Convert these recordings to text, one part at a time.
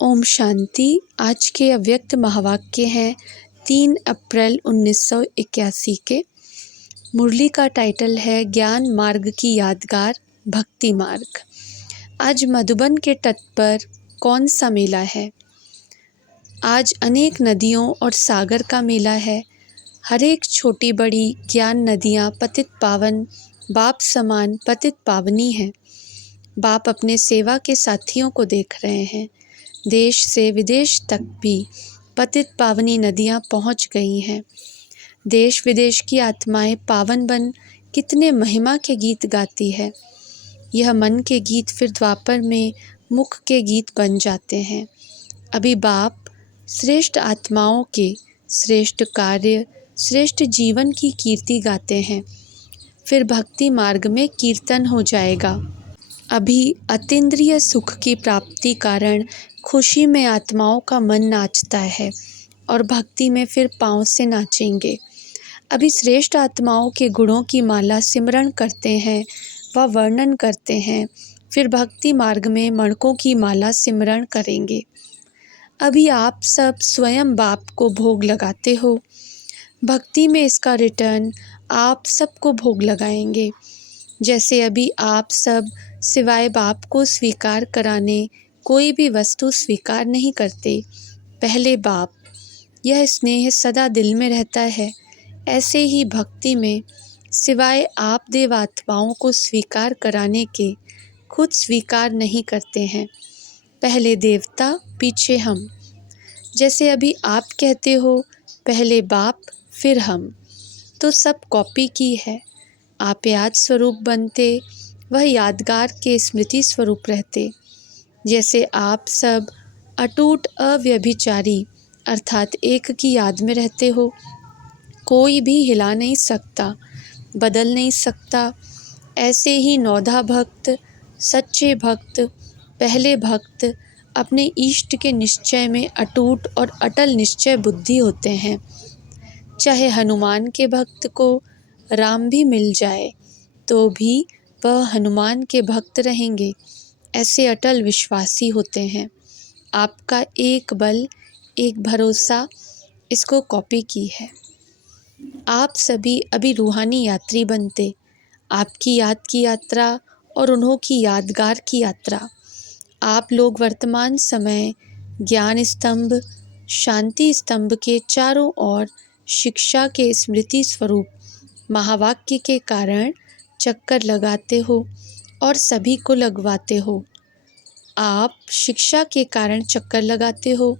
ओम शांति। आज के अव्यक्त महावाक्य हैं 3 अप्रैल 1981 के। मुरली का टाइटल है ज्ञान मार्ग की यादगार भक्ति मार्ग। आज मधुबन के तट पर कौन सा मेला है? आज अनेक नदियों और सागर का मेला है। हर एक छोटी बड़ी ज्ञान नदियाँ पतित पावन बाप समान पतित पावनी हैं। बाप अपने सेवा के साथियों को देख रहे हैं। देश से विदेश तक भी पतित पावनी नदियाँ पहुँच गई हैं। देश विदेश की आत्माएं पावन बन कितने महिमा के गीत गाती है। यह मन के गीत फिर द्वापर में मुख के गीत बन जाते हैं। अभी बाप श्रेष्ठ आत्माओं के श्रेष्ठ कार्य श्रेष्ठ जीवन की कीर्ति गाते हैं। फिर भक्ति मार्ग में कीर्तन हो जाएगा। अभी अतीन्द्रिय सुख की प्राप्ति कारण खुशी में आत्माओं का मन नाचता है और भक्ति में फिर पाँव से नाचेंगे। अभी श्रेष्ठ आत्माओं के गुणों की माला सिमरण करते हैं व वर्णन करते हैं। फिर भक्ति मार्ग में मणकों की माला सिमरण करेंगे। अभी आप सब स्वयं बाप को भोग लगाते हो। भक्ति में इसका रिटर्न आप सबको भोग लगाएंगे। जैसे अभी आप सब सिवाय बाप को स्वीकार कराने कोई भी वस्तु स्वीकार नहीं करते। पहले बाप, यह स्नेह सदा दिल में रहता है। ऐसे ही भक्ति में सिवाय आप देवात्माओं को स्वीकार कराने के खुद स्वीकार नहीं करते हैं। पहले देवता पीछे हम। जैसे अभी आप कहते हो पहले बाप फिर हम, तो सब कॉपी की है। आप याद स्वरूप बनते, वह यादगार के स्मृति स्वरूप रहते। जैसे आप सब अटूट अव्यभिचारी अर्थात एक की याद में रहते हो। कोई भी हिला नहीं सकता, बदल नहीं सकता। ऐसे ही नौधा भक्त, सच्चे भक्त, पहले भक्त अपने इष्ट के निश्चय में अटूट और अटल निश्चय बुद्धि होते हैं। चाहे हनुमान के भक्त को राम भी मिल जाए तो भी वह हनुमान के भक्त रहेंगे। ऐसे अटल विश्वासी होते हैं। आपका एक बल एक भरोसा इसको कॉपी की है। आप सभी अभी रूहानी यात्री बनते। आपकी याद की यात्रा और उन्हों की यादगार की यात्रा। आप लोग वर्तमान समय ज्ञान स्तंभ शांति स्तंभ के चारों ओर शिक्षा के स्मृति स्वरूप महावाक्य के कारण चक्कर लगाते हो और सभी को लगवाते हो। आप शिक्षा के कारण चक्कर लगाते हो,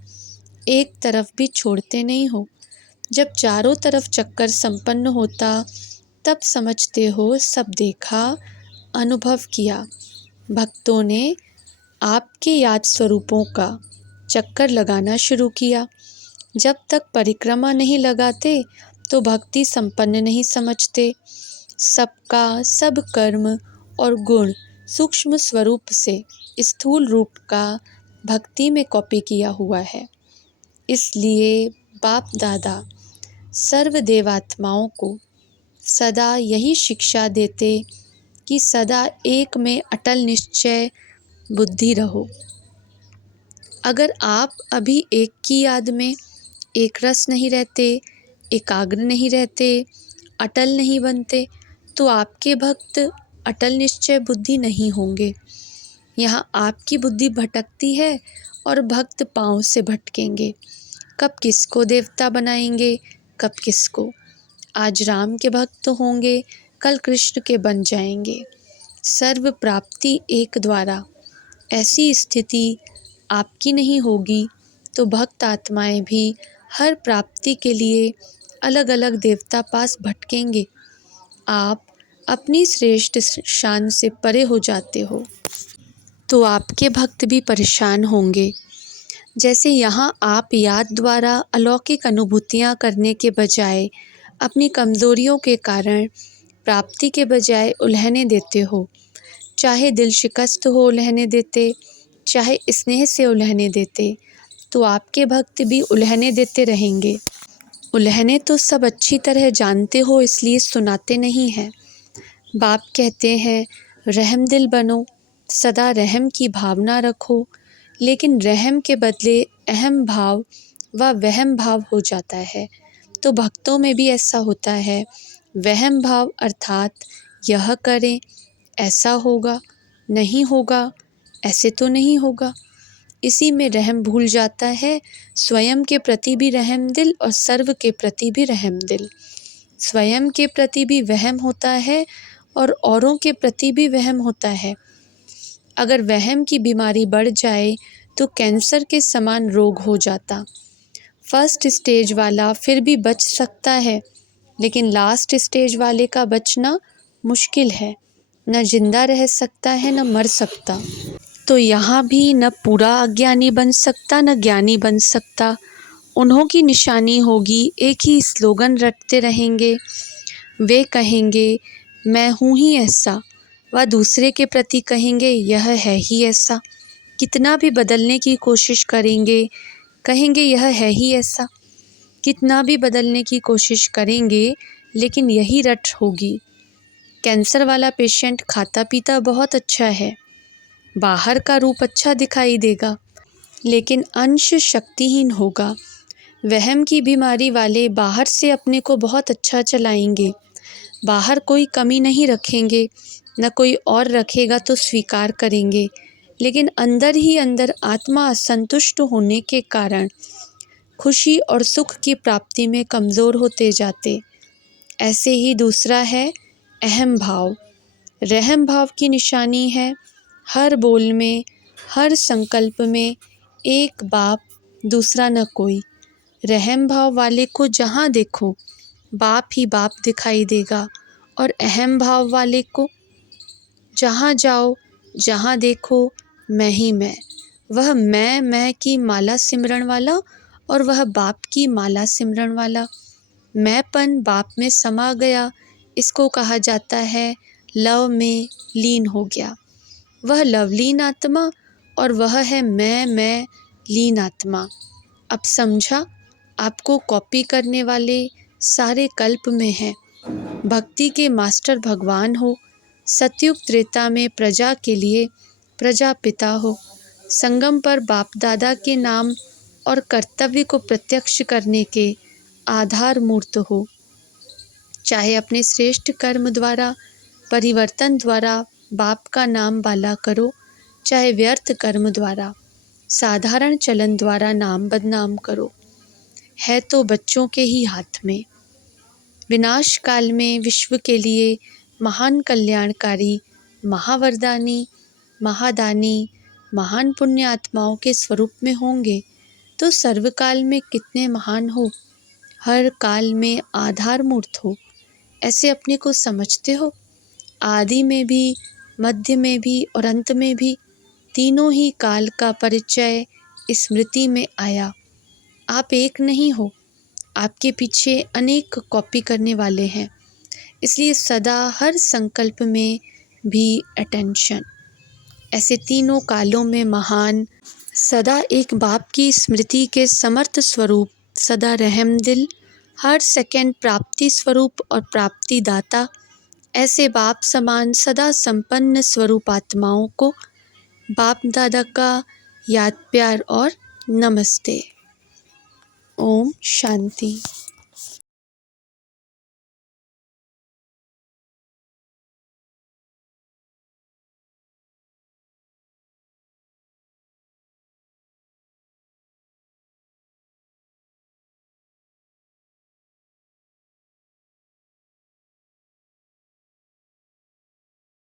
एक तरफ भी छोड़ते नहीं हो। जब चारों तरफ चक्कर संपन्न होता तब समझते हो सब देखा, अनुभव किया। भक्तों ने आपके याद स्वरूपों का चक्कर लगाना शुरू किया। जब तक परिक्रमा नहीं लगाते तो भक्ति संपन्न नहीं समझते। सबका सब कर्म और गुण सूक्ष्म स्वरूप से स्थूल रूप का भक्ति में कॉपी किया हुआ है। इसलिए बाप दादा सर्व देवात्माओं को सदा यही शिक्षा देते कि सदा एक में अटल निश्चय बुद्धि रहो। अगर आप अभी एक की याद में एक रस नहीं रहते, एकाग्र नहीं रहते, अटल नहीं बनते, तो आपके भक्त अटल निश्चय बुद्धि नहीं होंगे। यहाँ आपकी बुद्धि भटकती है और भक्त पाँव से भटकेंगे। कब किसको देवता बनाएंगे, कब किसको। आज राम के भक्त होंगे, कल कृष्ण के बन जाएंगे। सर्व प्राप्ति एक द्वारा। ऐसी स्थिति आपकी नहीं होगी तो भक्त आत्माएं भी हर प्राप्ति के लिए अलग अलग देवता पास भटकेंगे। आप अपनी श्रेष्ठ शान से परे हो जाते हो तो आपके भक्त भी परेशान होंगे। जैसे यहाँ आप याद द्वारा अलौकिक अनुभूतियाँ करने के बजाय अपनी कमज़ोरियों के कारण प्राप्ति के बजाय उल्हने देते हो। चाहे दिल शिकस्त हो उल्हने देते, चाहे स्नेह से उल्हने देते, तो आपके भक्त भी उल्हने देते रहेंगे। उल्हने तो सब अच्छी तरह जानते हो, इसलिए सुनाते नहीं हैं। बाप कहते हैं रहम दिल बनो, सदा रहम की भावना रखो। लेकिन रहम के बदले अहम भाव व वहम भाव हो जाता है। तो भक्तों में भी ऐसा होता है। वहम भाव अर्थात यह करें, ऐसा होगा, नहीं होगा, ऐसे तो नहीं होगा। इसी में रहम भूल जाता है। स्वयं के प्रति भी रहम दिल और सर्व के प्रति भी रहम दिल। स्वयं के प्रति भी वहम होता है और औरों के प्रति भी वहम होता है। अगर वहम की बीमारी बढ़ जाए तो कैंसर के समान रोग हो जाता। फर्स्ट स्टेज वाला फिर भी बच सकता है, लेकिन लास्ट स्टेज वाले का बचना मुश्किल है। न जिंदा रह सकता है, न मर सकता। तो यहाँ भी न पूरा अज्ञानी बन सकता, न ज्ञानी बन सकता। उन्हों की निशानी होगी, एक ही स्लोगन रटते रहेंगे। वे कहेंगे मैं हूँ ही ऐसा, व दूसरे के प्रति कहेंगे यह है ही ऐसा। कितना भी बदलने की कोशिश करेंगे, कहेंगे यह है ही ऐसा। कितना भी बदलने की कोशिश करेंगे, लेकिन यही रट होगी। कैंसर वाला पेशेंट खाता पीता बहुत अच्छा है, बाहर का रूप अच्छा दिखाई देगा, लेकिन अंश शक्तिहीन होगा। वहम की बीमारी वाले बाहर से अपने को बहुत अच्छा चलाएंगे, बाहर कोई कमी नहीं रखेंगे, न कोई और रखेगा तो स्वीकार करेंगे, लेकिन अंदर ही अंदर आत्मा असंतुष्ट होने के कारण खुशी और सुख की प्राप्ति में कमज़ोर होते जाते। ऐसे ही दूसरा है अहम भाव। रहम भाव की निशानी है हर बोल में, हर संकल्प में एक बाप, दूसरा न कोई। रहम भाव वाले को जहाँ देखो बाप ही बाप दिखाई देगा, और अहम भाव वाले को जहाँ जाओ, जहाँ देखो मैं ही मैं। वह मैं की माला सिमरन वाला और वह बाप की माला सिमरन वाला। मैंपन बाप में समा गया, इसको कहा जाता है लव में लीन हो गया। वह लवलीन आत्मा और वह है मैं लीन आत्मा। अब समझा, आपको कॉपी करने वाले सारे कल्प में हैं। भक्ति के मास्टर भगवान हो, सतयुग त्रेता में प्रजा के लिए प्रजापिता हो, संगम पर बाप दादा के नाम और कर्तव्य को प्रत्यक्ष करने के आधार मूर्त हो। चाहे अपने श्रेष्ठ कर्म द्वारा, परिवर्तन द्वारा बाप का नाम बाला करो, चाहे व्यर्थ कर्म द्वारा, साधारण चलन द्वारा नाम बदनाम करो, है तो बच्चों के ही हाथ में। विनाश काल में विश्व के लिए महान कल्याणकारी, महावरदानी, महादानी, महान पुण्य आत्माओं के स्वरूप में होंगे, तो सर्वकाल में कितने महान हो, हर काल में आधार मूर्त हो। ऐसे अपने को समझते हो? आदि में भी, मध्य में भी और अंत में भी तीनों ही काल का परिचय स्मृति में आया। आप एक नहीं हो, आपके पीछे अनेक कॉपी करने वाले हैं। इसलिए सदा हर संकल्प में भी अटेंशन। ऐसे तीनों कालों में महान, सदा एक बाप की स्मृति के समर्थ स्वरूप, सदा रहम दिल, हर सेकंड प्राप्ति स्वरूप और प्राप्ति दाता, ऐसे बाप समान सदा संपन्न स्वरूप आत्माओं को बाप दादा का याद प्यार और नमस्ते। ओम शांति।